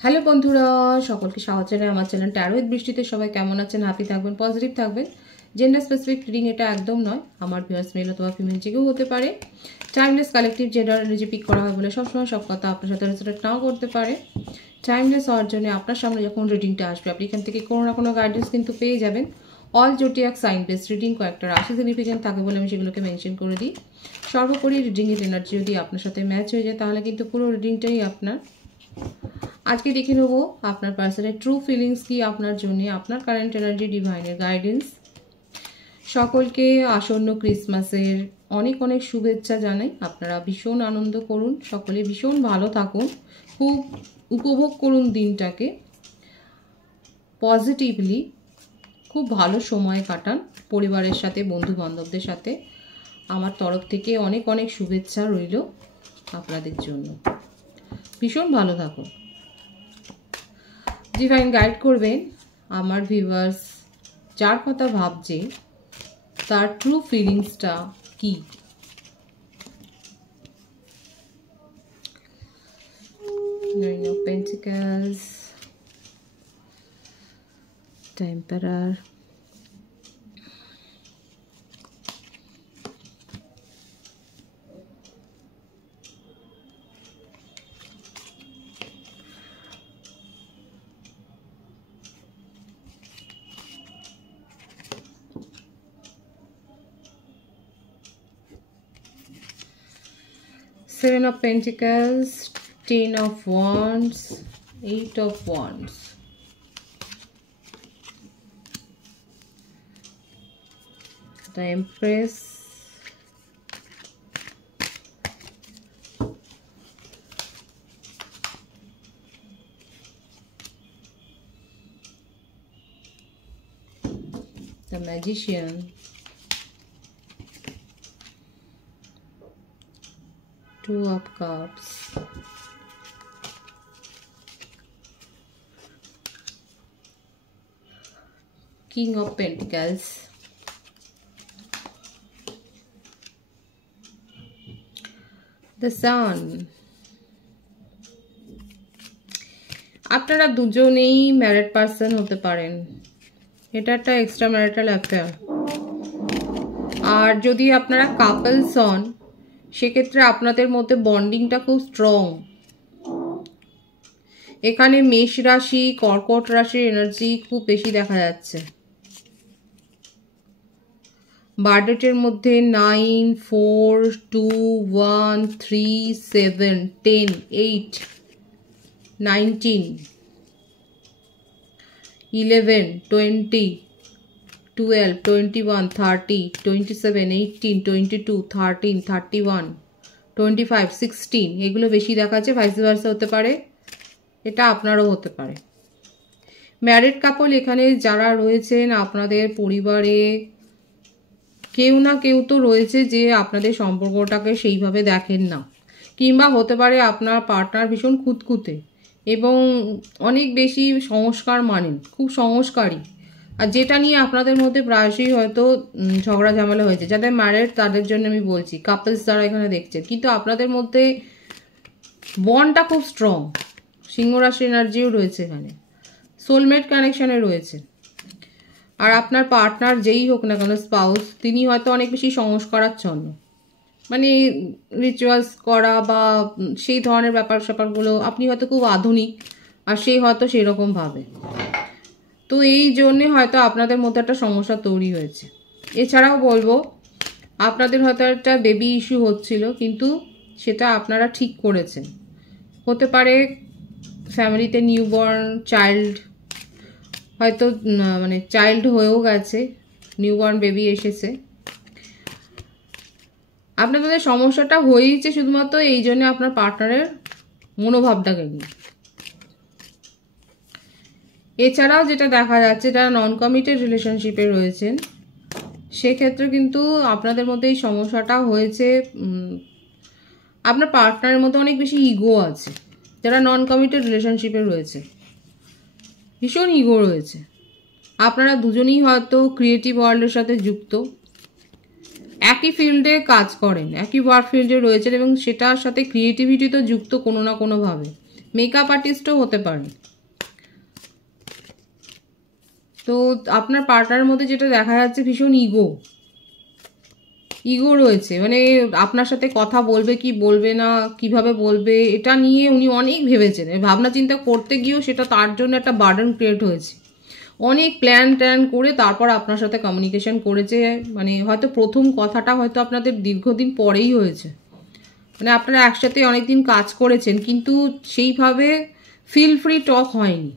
Hello বন্ধুরা, সকলকে স্বাগত জানাই আমার চ্যানেল ট্যারো উইথ বৃষ্টিতে। সবাই কেমন আছেন? হ্যাপি থাকবেন, পজিটিভ থাকবেন। জেন্ডার স্পেসিফিক রিডিং এটা একদম নয়। আমার ভিউয়ার্স মেল অথবা ফিমেল যে কেউ হতে পারে। Timeless collective gender energy pick করা হয় বলে সবসময় সব কথা আপনার সাথে রেজোনেট নাও করতে পারে। টাইমলেস হওয়ার জন্য আপনার সামনে যখন রিডিংটা আসবে আপনি এখান থেকে কোনো না কোনো গাইডেন্স কিন্তু পেয়ে যাবেন। অল জোটিয়াক সাইন বেস রিডিং কয়েকটা রাশি সিগনিফিকেন্ট থাকে বলে আমি সেগুলোকে মেনশন করে দিই। সর্বোপরি রিডিংয়ের এনার্জি যদি আপনার সাথে ম্যাচ হয়ে যায় তাহলে কিন্তু পুরো রিডিংটাই আপনার। আজকে দেখে নেব আপনার পার্সনের ট্রু ফিলিংস কি আপনার জন্য, আপনার কারেন্ট এনার্জি, ডিভাইনের গাইডেন্স। সকলকে আসন্ন ক্রিসমাসের অনেক অনেক শুভেচ্ছা জানাই। আপনারা ভীষণ আনন্দ করুন, সকলে ভীষণ ভালো থাকুন, খুব উপভোগ করুন দিনটাকে পজিটিভলি, খুব ভালো সময় কাটান পরিবারের সাথে, বন্ধু বান্ধবদের সাথে। আমার তরফ থেকে অনেক অনেক শুভেচ্ছা রইল আপনাদের জন্য। ভীষণ ভালো থাকুন। ডিভাইন গাইড করবেন আমার ভিউয়ার্স যার কথা ভাবছে তার ট্রু ফিলিংসটা কি। Nine of Pentacles, Temperor, Seven of Pentacles, Ten of Wands, Eight of Wands. The Empress, the Magician, Two of Cups, King of Pentacles, the Sun. আপনারা দুজনেই ম্যারিড পারসন হতে পারেন, এটা একটা এক্সট্রা ম্যারিটাল অ্যাফেয়ার। আর যদি আপনারা কাপলস হন সেক্ষেত্রে আপনাদের মধ্যে বন্ডিংটা খুব স্ট্রং। এখানে মেষ রাশি, কর্কট রাশির এনার্জি খুব বেশি দেখা যাচ্ছে। বার্থডেটের মধ্যে 9, 4, 2, 1, 3, 7, 10, 8, 19, 11, 20, 12, 21, 30, 27, 18, 22, 13, 31, 25, 16 এগুলো বেশি দেখাচ্ছে। ভাইস ভার্সা হতে পারে, এটা আপনারও হতে পারে। ম্যারিড কাপল এখানে যারা রয়েছেন আপনাদের পরিবারে কেউ না কেউ তো রয়েছে যে আপনাদের সম্পর্কটাকে সেইভাবে দেখেন না, কিংবা হতে পারে আপনার পার্টনার ভীষণ খুঁতখুঁতে এবং অনেক বেশি সংস্কার মানেন, খুব সংস্কারী। আর যেটা নিয়ে আপনাদের মধ্যে প্রায়শই হয়তো ঝগড়া ঝামেলা হয়েছে। যাদের ম্যারিড তাদের জন্য আমি বলছি, কাপলস যারা এখানে দেখছেন, কিন্তু আপনাদের মধ্যে বন্ডটা খুব স্ট্রং। সিংহ রাশির এনার্জিও রয়েছে এখানে, সোলমেট কানেকশানে রয়েছে। আর আপনার পার্টনার যেই হোক না কেন, স্পাউস, তিনি হয়তো অনেক বেশি সংস্কারাচ্ছন্ন, মানে রিচুয়ালস করা বা সেই ধরনের ব্যাপার স্যাপারগুলো আপনি হয়তো খুব আধুনিক আর সেই হয়তো সেরকম ভাবে। তো এই জন্যে হয়তো আপনাদের মধ্যে একটা সমস্যা তৈরি হয়েছে। এছাড়াও বলবো আপনাদের হয়তো একটা বেবি ইস্যু হচ্ছিল, কিন্তু সেটা আপনারা ঠিক করেছেন। হতে পারে ফ্যামিলিতে নিউবর্ন চাইল্ড, হয়তো মানে চাইল্ড হয়েও গেছে, নিউবর্ন বেবি এসেছে। আপনাদের সমস্যাটা হয়েছে শুধুমাত্র এই জন্য আপনার পার্টনারের মনোভাবটাকে নিয়ে। এছাড়াও যেটা দেখা যাচ্ছে, যারা নন কমিটেড রিলেশনশিপে রয়েছেন সেক্ষেত্রে কিন্তু আপনাদের মধ্যে এই সমস্যাটা হয়েছে। আপনার পার্টনারের মধ্যে অনেক বেশি ইগো আছে। যারা নন কমিটেড রিলেশনশিপে রয়েছে ভীষণ ইগো রয়েছে। আপনারা দুজনেই হয়তো ক্রিয়েটিভ ওয়ার্ল্ডের সাথে যুক্ত, একই ফিল্ডে কাজ করেন, একই ওয়ার্ক ফিল্ডে রয়েছেন এবং সেটার সাথে ক্রিয়েটিভিটি তো যুক্ত কোনো না কোনোভাবে। মেকআপ আর্টিস্টও হতে পারেন। তো আপনার পার্টনারের মধ্যে যেটা দেখা যাচ্ছে ভীষণ ইগো রয়েছে, মানে আপনার সাথে কথা বলবে কি বলবে না, কিভাবে বলবে, এটা নিয়ে উনি অনেক ভেবেছেন। ভাবনা চিন্তা করতে গিয়েও সেটা তার জন্য একটা বার্ডেন ক্রিয়েট হয়েছে। অনেক প্ল্যান করে তারপর আপনার সাথে কমিউনিকেশন করেছে। মানে হয়তো প্রথম কথাটা হয়তো আপনাদের দীর্ঘদিন পরেই হয়েছে, মানে আপনারা একসাথে অনেকদিন কাজ করেছেন, কিন্তু সেইভাবে ফিল ফ্রি টক হয়নি,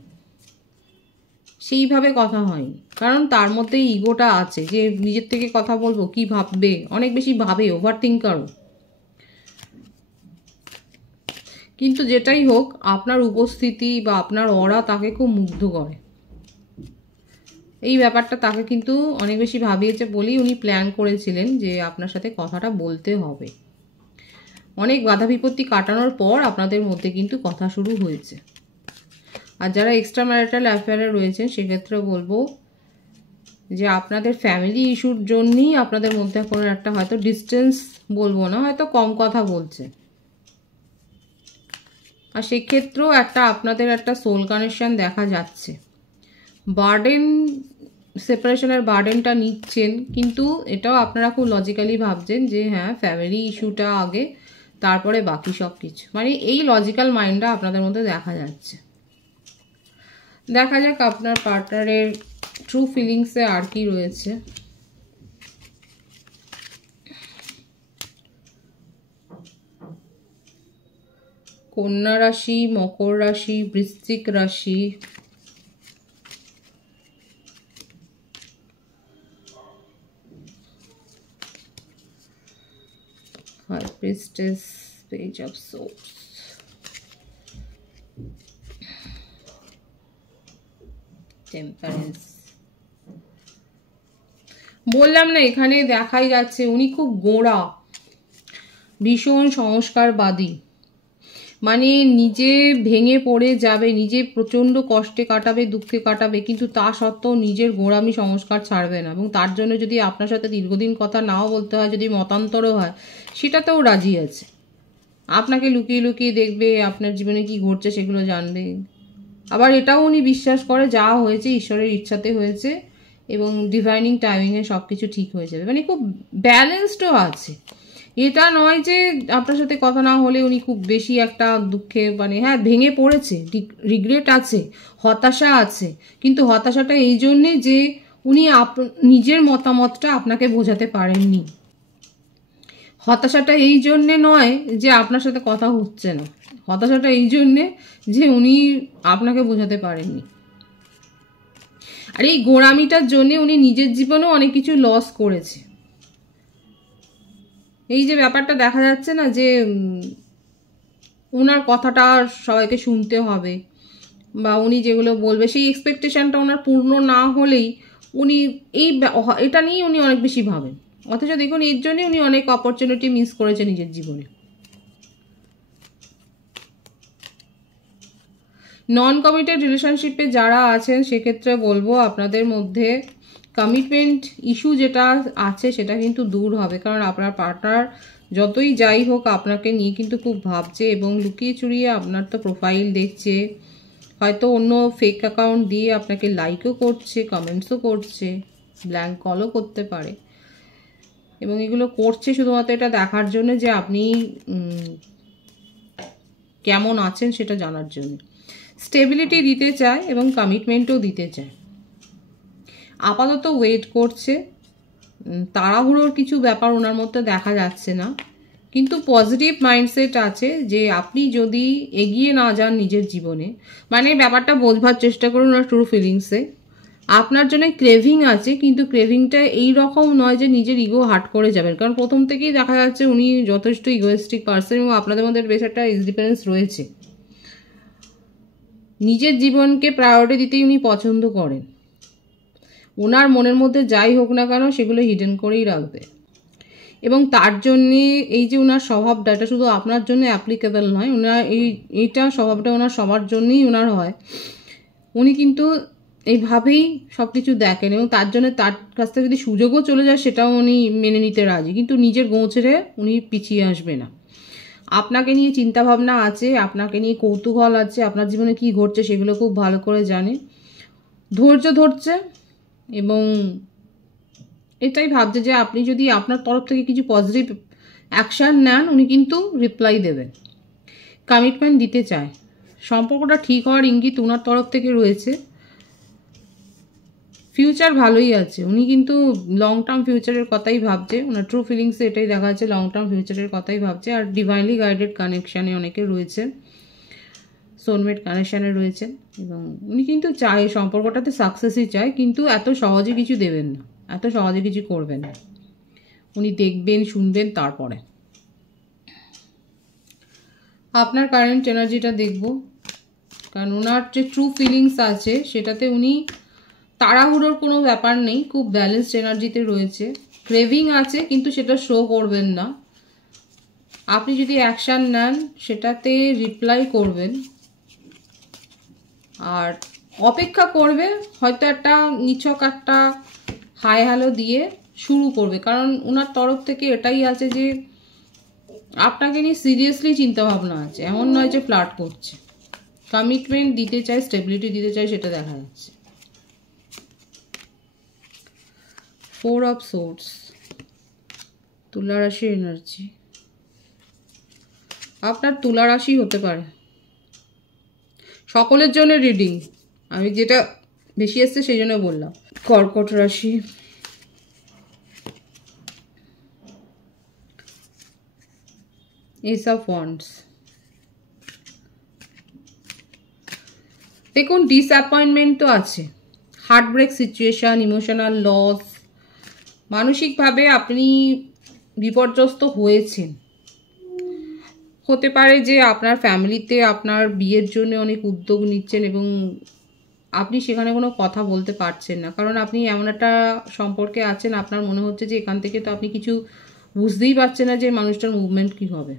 সেইভাবে কথা হয়নি, কারণ তার মধ্যে ইগোটা আছে যে নিজের থেকে কথা বলবো, কি ভাববে, অনেক বেশি ভাবে, ওভার থিঙ্কারও। কিন্তু যেটাই হোক, আপনার উপস্থিতি বা আপনার অরা তাকে খুব মুগ্ধ করে। এই ব্যাপারটা তাকে কিন্তু অনেক বেশি ভাবিয়েছে বলেই উনি প্ল্যান করেছিলেন যে আপনার সাথে কথাটা বলতে হবে। অনেক বাধা বিপত্তি কাটানোর পর আপনাদের মধ্যে কিন্তু কথা শুরু হয়েছে। আর যারা এক্সট্রা ম্যারিটাল অ্যাফেয়ারে রয়েছেন সেক্ষেত্রে বলবো যে আপনাদের ফ্যামিলি ইস্যুর জন্যই আপনাদের মধ্যে কোনো একটা হয়তো ডিস্টেন্স, বলবো না, হয়তো কম কথা বলছে। আর সেক্ষেত্রেও আপনাদের একটা সোল কানেকশন দেখা যাচ্ছে। বার্ডেন, সেপারেশনের বার্ডেনটা নিচ্ছেন, কিন্তু এটাও আপনারা খুব লজিক্যালি ভাবছেন যে হ্যাঁ ফ্যামিলি ইস্যুটা আগে, তারপরে বাকি সব কিছু, মানে এই লজিক্যাল মাইন্ডটা আপনাদের মধ্যে দেখা যাচ্ছে। দেখা যাক আপনার পার্টনারের ট্রু ফিলিংসে আর কি রয়েছে। কন্যা রাশি, মকর রাশি, বৃশ্চিক রাশি, High Priestess, Page of Swords, Temperance। বললাম না, এখানে দেখাই যাচ্ছে উনি খুব গোঁড়া, ভীষণ সংস্কারবাদী, মানে নিজে ভেঙে পড়ে যাবে, নিজে প্রচণ্ড কষ্টে কাটাবে, দুঃখে কাটাবে, কিন্তু তা সত্ত্বেও নিজের গোঁড়ামি সংস্কার ছাড়বে না। এবং তার জন্য যদি আপনার সাথে দীর্ঘদিন কথা নাও বলতে হয়, যদি মতান্তরও হয়, সেটাতেও রাজি আছে। আপনাকে লুকিয়ে লুকিয়ে দেখবে, আপনার জীবনে কি ঘটছে সেগুলো জানবে। আবার এটাও উনি বিশ্বাস করে যা হয়েছে ঈশ্বরের ইচ্ছাতে হয়েছে এবং ডিভাইনিং টাইমিংয়ে সব কিছু ঠিক হয়ে যাবে, মানে খুব ব্যালেন্সডও আছে। এটা নয় যে আপনার সাথে কথা না হলে উনি খুব বেশি একটা দুঃখে, মানে হ্যাঁ ভেঙে পড়েছে, রিগ্রেট আছে, হতাশা আছে, কিন্তু হতাশাটা এই জন্যে যে উনি নিজের মতামতটা আপনাকে বোঝাতে পারেননি। হতাশাটা এই জন্যে নয় যে আপনার সাথে কথা হচ্ছে না, হতাশাটা এই জন্যে যে উনি আপনাকে বোঝাতে পারেননি। আর এই গোঁড়ামিটার জন্যে উনি নিজের জীবনেও অনেক কিছু লস করেছে। এই যে ব্যাপারটা দেখা যাচ্ছে না, যে ওনার কথাটা সবাইকে শুনতে হবে, বা উনি যেগুলো বলবে সেই এক্সপেকটেশনটা ওনার পূর্ণ না হলেই উনি এটা নিয়েই উনি অনেক বেশি ভাবেন। অথচ দেখুন এর জন্যই উনি অনেক অপরচুনিটি মিস করেছে নিজের জীবনে। নন কমিটেড রিলেশনশিপে যারা আছেন সেক্ষেত্রে বলবো আপনাদের মধ্যে কমিটমেন্ট ইস্যু যেটা আছে সেটা কিন্তু দূর হবে, কারণ আপনার পার্টনার যতই যাই হোক আপনাকে নিয়ে কিন্তু খুব ভাবছে এবং লুকিয়ে চুরিয়ে আপনার তো প্রোফাইল দেখছে, হয়তো অন্য ফেক অ্যাকাউন্ট দিয়ে আপনাকে লাইকও করছে, কমেন্টসও করছে, ব্ল্যাঙ্ক কলও করতে পারে, এবং এগুলো করছে শুধুমাত্র এটা দেখার জন্য যে আপনি কেমন আছেন সেটা জানার জন্য। স্টেবিলিটি দিতে চায় এবং কমিটমেন্টও দিতে চায়। আপাতত ওয়েট করছে, তাড়াহুড়োর কিছু ব্যাপার ওনার মধ্যে দেখা যাচ্ছে না, কিন্তু পজিটিভ মাইন্ডসেট আছে যে আপনি যদি এগিয়ে না যান নিজের জীবনে, মানে ব্যাপারটা বোঝবার চেষ্টা করুন ওনার ট্রু ফিলিংসে। আপনার জন্য ক্রেভিং আছে, কিন্তু ক্রেভিংটা এই রকম নয় যে নিজের ইগো হার্ট করে যাবেন, কারণ প্রথম থেকেই দেখা যাচ্ছে উনি যথেষ্ট ইগোয়েস্টিক পার্সন এবং আপনাদের মধ্যে বেশ একটা ইন্ডিপেন্ডেন্স রয়েছে। নিজের জীবনকে প্রায়োরিটি দিতেই উনি পছন্দ করেন। ওনার মনের মধ্যে যাই হোক না কেন সেগুলো হিডেন করেই রাখবে, এবং তার জন্যে এই যে ওনার স্বভাবটা, এটা শুধু আপনার জন্য অ্যাপ্লিকেবল নয়, ওনার এইটা স্বভাবটা ওনার সবার জন্যই ওনার হয়। উনি কিন্তু এইভাবেই সব কিছু দেখেন, এবং তার জন্য তার কাছ থেকে যদি সুযোগও চলে যায় সেটাও উনি মেনে নিতে রাজি, কিন্তু নিজের গোঁ ছেড়ে উনি পিছিয়ে আসবে না। আপনাকে নিয়ে চিন্তা ভাবনা আছে, আপনাকে নিয়ে কৌতূহল আছে, আপনার জীবনে কি ঘটছে সেগুলো খুব ভালো করে জানে, ধৈর্য ধরছে এবং এটাই ভাবছে যে আপনি যদি আপনার তরফ থেকে কিছু পজিটিভ অ্যাকশান নেন উনি কিন্তু রিপ্লাই দেবেন, কমিটমেন্ট দিতে চায়, সম্পর্কটা ঠিক হওয়ার ইঙ্গিত ওনার তরফ থেকে রয়েছে। ফিউচার ভালোই আছে, উনি কিন্তু লং টার্ম ফিউচারের কথাই ভাবছে, ওনার ট্রু ফিলিংসে এটাই দেখা যাচ্ছে, লং টার্ম ফিউচারের কথাই ভাবছে। আর ডিভাইনলি গাইডেড কানেকশানে অনেকে রয়েছে, সোলমেট কানেকশানে রয়েছে এবং উনি কিন্তু চায় সম্পর্কটাতে সাকসেসই চায়, কিন্তু এত সহজে কিছু দেবেন না, এত সহজে কিছু করবেন না, উনি দেখবেন শুনবেন তারপরে। আপনার কারেন্ট এনার্জিটা দেখব, কারণ ওনার যে ট্রু ফিলিংস আছে সেটাতে উনি তাড়াহুড়োর কোনো ব্যাপার নেই, খুব ব্যালেন্সড এনার্জিতে রয়েছে। ক্রেভিং আছে কিন্তু সেটা শো করবেন না, আপনি যদি অ্যাকশান নেন সেটাতে রিপ্লাই করবেন আর অপেক্ষা করবে, হয়তো একটা নিছক একটা হাই হ্যালো দিয়ে শুরু করবে, কারণ ওনার তরফ থেকে এটাই আছে যে আপনাকে নিয়ে সিরিয়াসলি চিন্তাভাবনা আছে, এমন নয় যে ফ্লার্ট করছে, কমিটমেন্ট দিতে চায়, স্টেবিলিটি দিতে চায়, সেটা দেখা যাচ্ছে। 4 অফ সোর্স, তুলা রাশির এনার্জি, আপনার তুলা রাশি হতে পারে, সকলের জন্য রিডিং, আমি যেটা বেশি এসছে সেই জন্য বললাম। কর্কট রাশি, এস অফ ওয়ান্ডস, দেখুন ডিসঅ্যাপয়েন্টমেন্ট তো আছে, হার্টব্রেক সিচুয়েশন, ইমোশনাল লস, মানসিকভাবে আপনি বিপর্যস্ত হয়েছেন, হতে পারে যে আপনার ফ্যামিলিতে আপনার বিয়ের জন্য অনেক উদ্যোগ নিচ্ছেন এবং আপনি সেখানে কোনো কথা বলতে পারছেন না, কারণ আপনি এমন একটা সম্পর্কে আছেন, আপনার মনে হচ্ছে যে এখান থেকে তো আপনি কিছু বুঝতেই পারছেন না যে মানুষটার মুভমেন্ট কী হবে।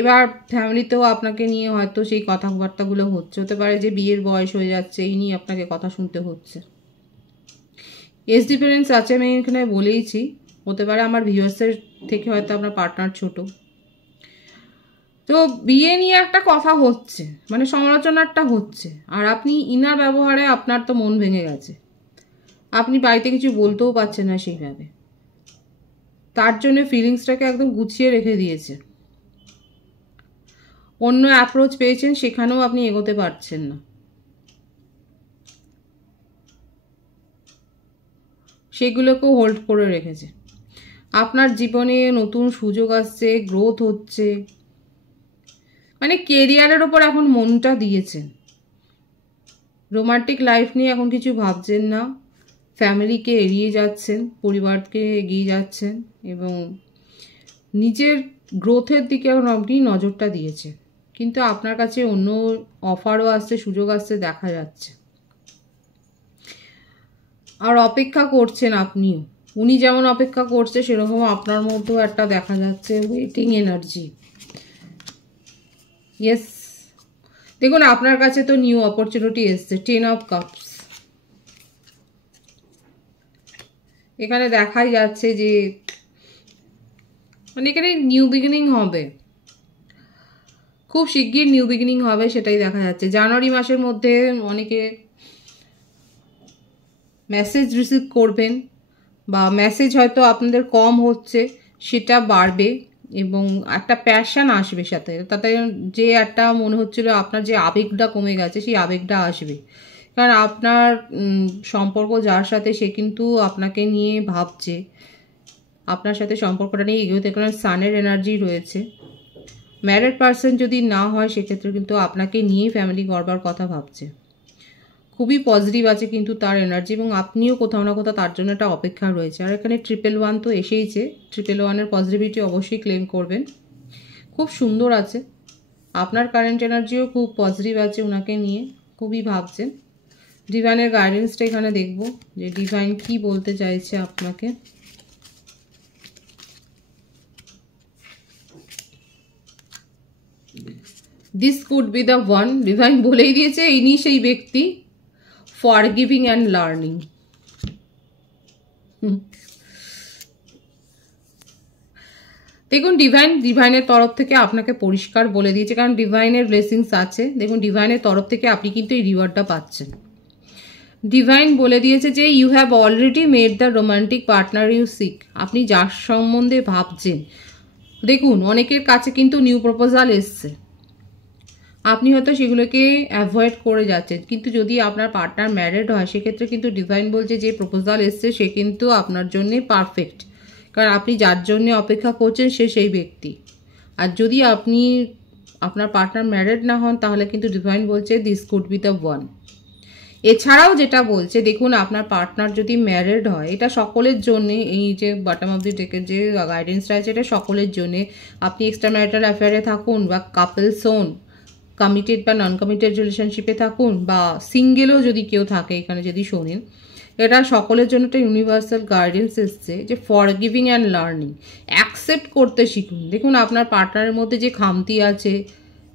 এবার ফ্যামিলিতেও আপনাকে নিয়ে হয়তো সেই কথাবার্তাগুলো হচ্ছে, হতে পারে যে বিয়ের বয়স হয়ে যাচ্ছে এই নিয়ে আপনাকে কথা শুনতে হচ্ছে। এজ ডিফারেন্স আছে, আমি এখানে বলেইছি, হতে পারে আমার ভিউয়ার্সের থেকে হয়তো আপনার পার্টনার ছোট, তো বিয়ে নিয়ে একটা কথা হচ্ছে, মানে সমালোচনাটা হচ্ছে, আর আপনি ইনার ব্যবহারে আপনার তো মন ভেঙে গেছে, আপনি বাড়িতে কিছু বলতেও পারছেন না সেইভাবে, তার জন্য ফিলিংসটাকে একদম গুছিয়ে রেখে দিয়েছে, অন্য অ্যাপ্রোচ পেয়েছেন সেখানেও আপনি এগোতে পারছেন না, সেগুলোকেও হোল্ড করে রেখেছে। আপনার জীবনে নতুন সুযোগ আসছে, গ্রোথ হচ্ছে, মানে কেরিয়ারের ওপর এখন মনটা দিয়েছেন, রোমান্টিক লাইফ নিয়ে এখন কিছু ভাবছেন না, ফ্যামিলিকে এড়িয়ে যাচ্ছেন, পরিবারকে এগিয়ে যাচ্ছেন এবং নিজের গ্রোথের দিকে এখন আপনি নজরটা দিয়েছেন, কিন্তু আপনার কাছে অন্য অফারও আসছে, সুযোগ আসছে দেখা যাচ্ছে, আর অপেক্ষা করছেন আপনিও, উনি যেমন অপেক্ষা করছে সেরকম আপনার মধ্যেও একটা দেখা যাচ্ছে ওয়েটিং এনার্জি। ইয়েস, দেখুন আপনার কাছে তো নিউ অপরচুনিটি এসছে, 10 অফ কাপস, এখানে দেখাই যাচ্ছে যে মানে এখানে নিউ বিগিনিং হবে, খুব শিগগির নিউ বিগিনিং হবে, সেটাই দেখা যাচ্ছে। জানুয়ারি মাসের মধ্যে অনেকে মেসেজ রিসিভ করবেন বা মেসেজ হয়তো আপনাদের কম হচ্ছে সেটা বাড়বে এবং একটা প্যাশন আসবে সাথে, তাতে যে একটা মনে হচ্ছিল আপনার যে আবেগটা কমে গেছে সেই আবেগটা আসবে, কারণ আপনার সম্পর্ক যার সাথে সে কিন্তু আপনাকে নিয়ে ভাবছে, আপনার সাথে সম্পর্কটা নিয়ে এগোতে, কারণ সানের এনার্জি রয়েছে। ম্যারিড পার্সন যদি না হয় সেক্ষেত্রে কিন্তু আপনাকে নিয়েই ফ্যামিলি গড়বার কথা ভাবছে, খুবই পজিটিভ আছে কিন্তু তার এনার্জি, এবং আপনিও কোথাও না কোথাও তার জন্য একটা অপেক্ষা রয়েছে। আর এখানে 111 তো এসেইছে, 111-এর পজিটিভিটি অবশ্যই ক্লেম করবেন, খুব সুন্দর আছে, আপনার কারেন্ট এনার্জিও খুব পজিটিভ আছে, ওনাকে নিয়ে খুবই ভাবছেন। ডিভাইনের গাইডেন্সটা এখানে দেখব যে ডিভাইন কি বলতে চাইছে আপনাকে। This could be the one, divine বলেই দিয়েছে ইনি সেই ব্যক্তি, ফরগিভিং অ্যান্ড লার্নিং। দেখুন ডিভাইনের তরফ থেকে আপনাকে পরিষ্কার বলে দিয়েছে, কারণ ডিভাইনের ব্লেসিংস আছে। দেখুন ডিভাইনের তরফ থেকে আপনি কিন্তু এই রিওয়ার্ডটা পাচ্ছেন। ডিভাইন বলে দিয়েছে যে you have already made the romantic partner you seek. আপনি যার সম্বন্ধে ভাবছেন, দেখুন অনেকের কাছে কিন্তু নিউ প্রপোজাল এসছে, আপনি হয়তো সেগুলোকে অ্যাভয়েড করে যাচ্ছেন, কিন্তু যদি আপনার পার্টনার ম্যারিড হয় সেক্ষেত্রে কিন্তু ডিভাইন বলছে যে প্রপোজাল এসছে সে কিন্তু আপনার জন্য পারফেক্ট, কারণ আপনি যার জন্য অপেক্ষা করছেন সে সেই ব্যক্তি। আর যদি আপনি আপনার পার্টনার ম্যারিড না হন তাহলে কিন্তু ডিভাইন বলছে this could be the one. এছাড়াও যেটা বলছে, দেখুন আপনার পার্টনার যদি ম্যারিড হয়, এটা সকলের জন্যে, এই যে বটম অফ দি ডেকের যে গাইডেন্সটা আছে এটা সকলের জন্যে। আপনি এক্সট্রা ম্যারিটাল অ্যাফেয়ারে থাকুন বা কাপলস হন, কমিটেড বা নন কমিটেড রিলেশনশিপে থাকুন, বা সিঙ্গেলও যদি কেউ থাকে, এখানে যদি শোনেন, এটা সকলের জন্য একটা ইউনিভার্সাল গাইডেন্স এসছে যে ফরগিভিং অ্যান্ড লার্নিং, অ্যাকসেপ্ট করতে শিখুন। দেখুন আপনার পার্টনারের মধ্যে যে খামতি আছে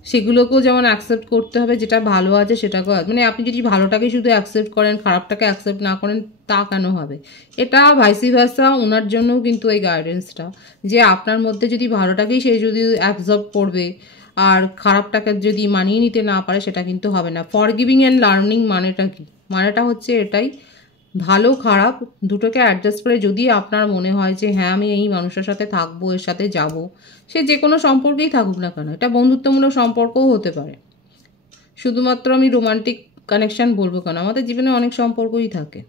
সেগুলোকেও যেমন অ্যাকসেপ্ট করতে হবে, যেটা ভালো আছে সেটাকেও, মানে আপনি যদি ভালোটাকে শুধু অ্যাকসেপ্ট করেন, খারাপটাকে অ্যাকসেপ্ট না করেন, তা কেন হবে? এটা ভাইসি ভার্সা ওনার জন্যও কিন্তু এই গাইডেন্সটা, যে আপনার মধ্যে যদি ভালোটাকেই সে যদি অ্যাবজর্ব করবে আর খারাপটাকে যদি মানিয়ে নিতে না পারে সেটা কিন্তু হবে না। ফরগিভিং অ্যান্ড লার্নিং মানেটা কি? মানেটা হচ্ছে এটাই, ভালো খারাপ দুটোকে অ্যাডজাস্ট করে যদি আপনার মনে হয় যে হ্যাঁ আমি এই মানুষের সাথে থাকবো, এর সাথে যাব, সে যে কোনো সম্পর্কেই থাকুক না কেন, এটা বন্ধুত্বমূলক সম্পর্কও হতে পারে, শুধুমাত্র আমি রোমান্টিক কানেকশান বলবো কেন, আমাদের জীবনে অনেক সম্পর্কই থাকে,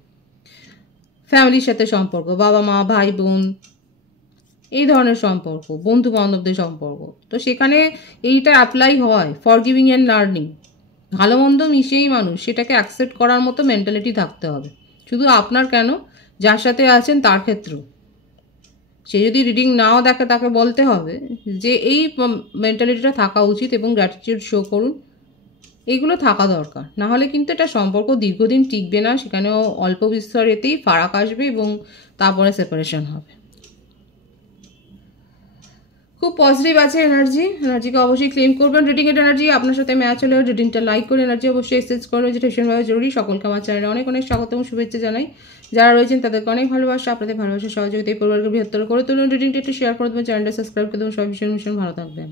ফ্যামিলির সাথে সম্পর্ক, বাবা মা ভাই বোন, এই ধরনের সম্পর্ক, বন্ধু বান্ধবদের সম্পর্ক, তো সেখানে এইটা অ্যাপ্লাই হয়। ফরগিভিং অ্যান্ড লার্নিং, ভালো মন্দ মিশিয়েই মানুষ, সেটাকে অ্যাকসেপ্ট করার মতো মেন্টালিটি থাকতে হবে, শুধু আপনার কেন, যার সাথে আছেন তার ক্ষেত্রেও। সে যদি রিডিং নাও দেখে তাকে বলতে হবে যে এই মেন্টালিটিটা থাকা উচিত এবং গ্র্যাটিটিউড শো করুন, এইগুলো থাকা দরকার, না হলে কিন্তু এটা সম্পর্ক দীর্ঘদিন টিকবে না, সেখানেও অল্প বিস্তরেতেই ফারাক আসবে এবং তারপরে সেপারেশন হবে। খুব পজিটিভ আছে এনার্জিকে অবশ্যই ক্লেম করবেন। রিডিংয়ের এনার্জি আপনার সাথে ম্যাচ হলে রিডিংটা লাইক করে এনার্জি অবশ্যই এক্সচেঞ্জ করবে, যেটা ভীষণভাবে জরুরি। সকলকে আমার চ্যানেলে অনেক অনেক স্বাগত এবং শুভেচ্ছা জানাই। যারা রয়েছেন তাদেরকে অনেক ভালোবাসা, আপনাদের ভালোবাসা সহযোগিতা এই পরিবারকে বৃহত্তর করে তুলুন। রিডিংটা একটু শেয়ার করে দেবেন, চ্যানেলটা সাবস্ক্রাইব করে দেবেন। সবাই ভীষণ ভীষণ ভালো থাকবেন।